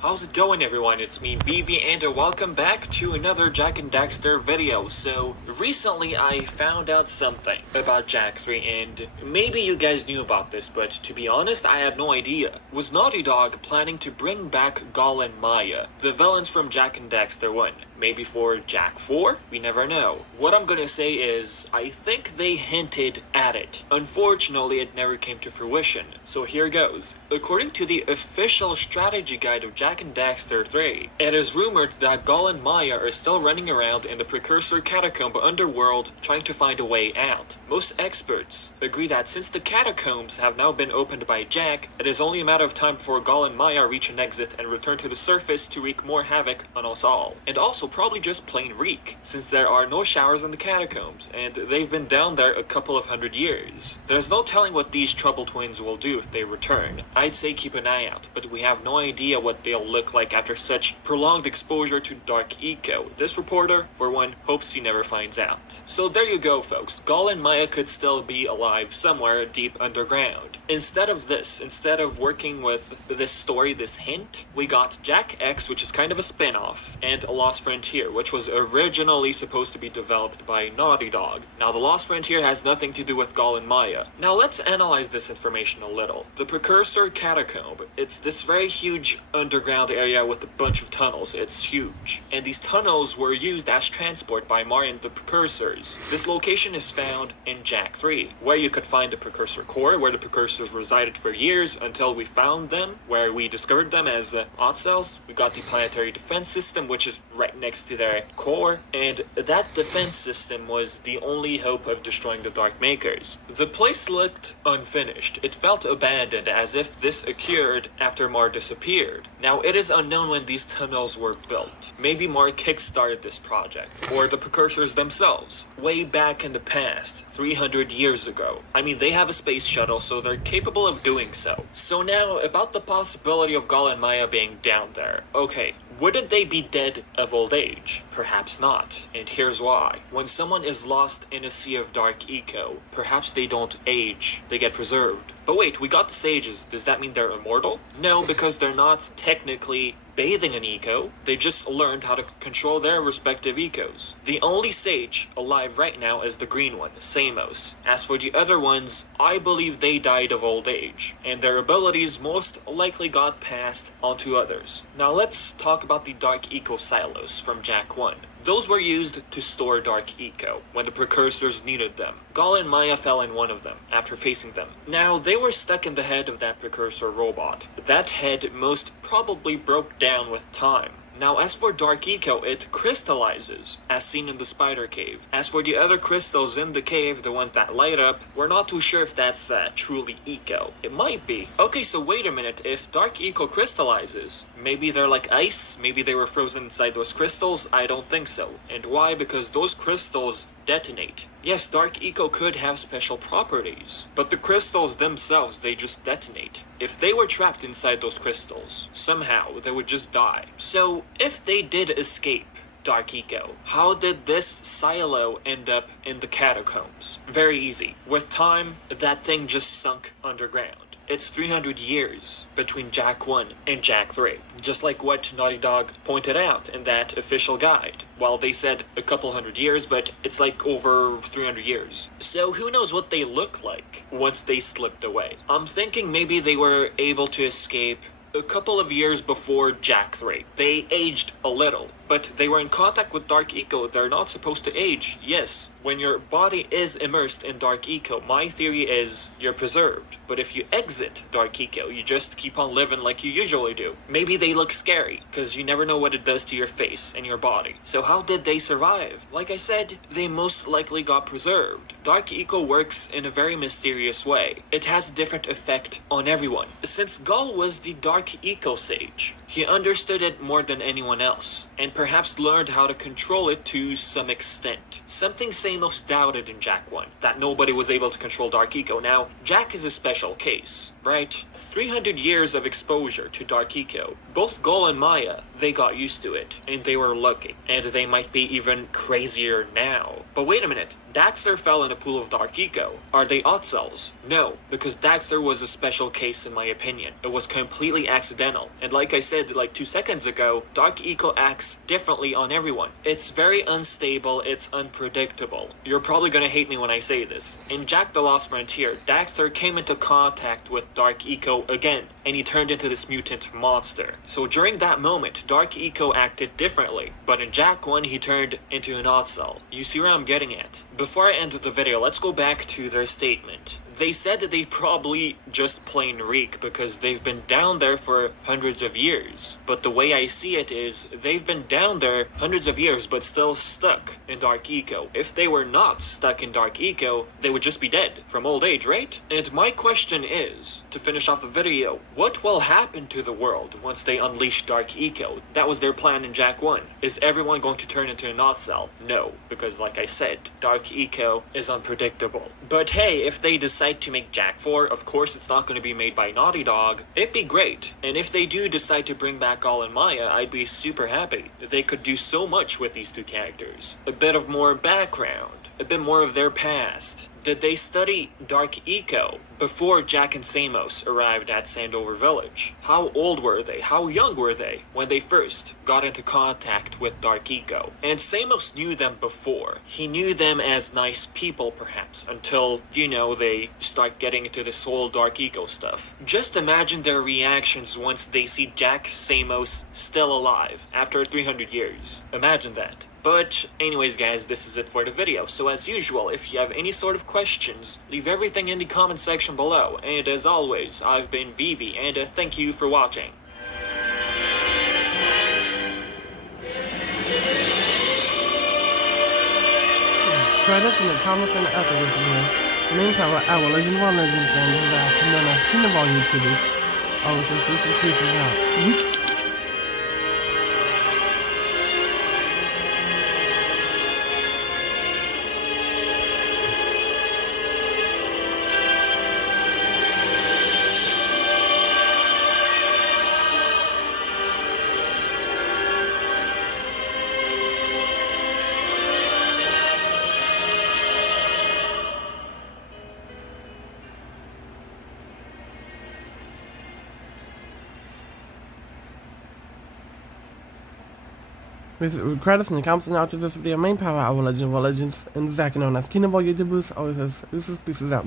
How's it going, everyone? It's me, BV, and welcome back to another Jak and Daxter video. So, recently I found out something about Jak 3, and maybe you guys knew about this, but to be honest, I had no idea. Was Naughty Dog planning to bring back Gull and Maia, the villains from Jak and Daxter 1? Maybe for Jak 4? We never know. What I'm gonna say is, I think they hinted at it. Unfortunately, it never came to fruition. So here goes. According to the official strategy guide of Jak and Daxter 3, it is rumored that Gull and Maia are still running around in the Precursor Catacomb underworld trying to find a way out. Most experts agree that since the catacombs have now been opened by Jak, it is only a matter of time before Gull and Maia reach an exit and return to the surface to wreak more havoc on us all. And also probably just plain wreak, since there are no showers in the catacombs, and they've been down there a couple of 100 years. There's no telling what these Trouble Twins will do if they return. I'd say keep an eye out, but we have no idea what they'll look like after such prolonged exposure to dark eco. This reporter, for one, hopes he never finds out. So there you go, folks. Gull and Maia could still be alive somewhere deep underground. Instead of working with this story, this hint, we got Jak X, which is kind of a spin-off, and A Lost Frontier, which was originally supposed to be developed by Naughty Dog. Now, The Lost Frontier has nothing to do with Gull and Maia. Now, let's analyze this information a little. The Precursor Catacomb, it's this very huge underground area with a bunch of tunnels. It's huge. And these tunnels were used as transport by Maia and the Precursors. This location is found in Jak 3, where you could find the Precursor core, where the Precursors resided for years until we found them, where we discovered them as odd cells. We got the planetary defense system, which is right next to their core, and that defense system was the only hope of destroying the Dark Makers. The place looked unfinished. It felt abandoned, as if this occurred after Mar disappeared. Now, it is unknown when these tunnels were built. Maybe Mar kickstarted this project, or the Precursors themselves, way back in the past, 300 years ago. I mean, they have a space shuttle, so they're capable of doing so. So now, about the possibility of Gull and Maia being down there. Okay, wouldn't they be dead of old age? Perhaps not, and here's why. When someone is lost in a sea of dark eco, perhaps they don't age, they get preserved. But wait, we got the sages, does that mean they're immortal? No, because they're not technically bathing in eco, they just learned how to control their respective ecos. The only sage alive right now is the green one, Samos. As for the other ones, I believe they died of old age, and their abilities most likely got passed on to others. Now let's talk about the dark eco silos from Jak 1. Those were used to store dark eco when the Precursors needed them. Gull and Maia fell in one of them after facing them. Now, they were stuck in the head of that Precursor robot. That head most probably broke down with time. Now, as for dark eco, it crystallizes, as seen in the spider cave. As for the other crystals in the cave, the ones that light up, we're not too sure if that's truly eco. It might be. Okay, so wait a minute, if dark eco crystallizes, maybe they're like ice? Maybe they were frozen inside those crystals? I don't think so. And why? Because those crystals detonate. Yes, dark eco could have special properties, but the crystals themselves, they just detonate. If they were trapped inside those crystals, somehow they would just die. So, if they did escape dark eco, how did this silo end up in the catacombs? Very easy. With time, that thing just sunk underground. It's 300 years between Jak 1 and Jak 3, just like what Naughty Dog pointed out in that official guide. Well, they said a couple hundred years, but it's like over 300 years. So who knows what they look like once they slipped away. I'm thinking maybe they were able to escape a couple of years before Jak 3. They aged a little, but they were in contact with dark eco. They're not supposed to age. Yes, when your body is immersed in dark eco, my theory is you're preserved. But if you exit dark eco, you just keep on living like you usually do. Maybe they look scary, because you never know what it does to your face and your body. So how did they survive? Like I said, they most likely got preserved. Dark eco works in a very mysterious way. It has a different effect on everyone. Since Gull was the dark eco sage, He understood it more than anyone else, and perhaps learned how to control it to some extent. Something Samos doubted in Jak 1, that nobody was able to control Dark Eco. Now, Jak is a special case, right? 300 years of exposure to Dark Eco. Both Gol and Maia, they got used to it, and they were lucky, and they might be even crazier now. But wait a minute, Daxter fell in a pool of Dark Eco. Are they Otzels? No, because Daxter was a special case in my opinion. It was completely accidental. And like I said like 2 seconds ago, Dark Eco acts differently on everyone. It's very unstable, it's unpredictable. You're probably gonna hate me when I say this. In Jak the Lost Frontier, Daxter came into contact with Dark Eco again, and he turned into this mutant monster. So during that moment, Dark Eco acted differently. But in Jak 1, he turned into an Otzel. You see where I'm getting at? Before I end the video, let's go back to their statement. They said that they probably just plain reek because they've been down there for hundreds of years. But the way I see it is, they've been down there hundreds of years but still stuck in Dark Eco. If they were not stuck in Dark Eco, they would just be dead from old age, right? And my question is, to finish off the video, what will happen to the world once they unleash Dark Eco? That was their plan in Jak 1. Is everyone going to turn into a Notcell? No, because like I said, Dark Eco is unpredictable. But hey, if they decide to make Jak 4, of course it's not going to be made by Naughty Dog. It'd be great. And if they do decide to bring back Gol and Maia, I'd be super happy. They could do so much with these two characters. A bit of more background, a bit more of their past. Did they study Dark Eco before Jak and Samos arrived at Sandover Village? How old were they? How young were they when they first got into contact with Dark Eco? And Samos knew them before. He knew them as nice people, perhaps, until, you know, they start getting into this whole Dark Eco stuff. Just imagine their reactions once they see Jak Samos still alive after 300 years. Imagine that. But anyways guys, this is it for the video. So as usual, if you have any sort of questions, leave everything in the comment section below. And as always, I've been Vivi, and thank you for watching. Credits in the comments and after this video. Main power, our legend of all legend fans that are known as King of all YouTubers. All this is pieces out. Credits in the comments and after this video. Main power, our legend of all legends, and Zach known as King of all YouTubers. Always says, pieces out.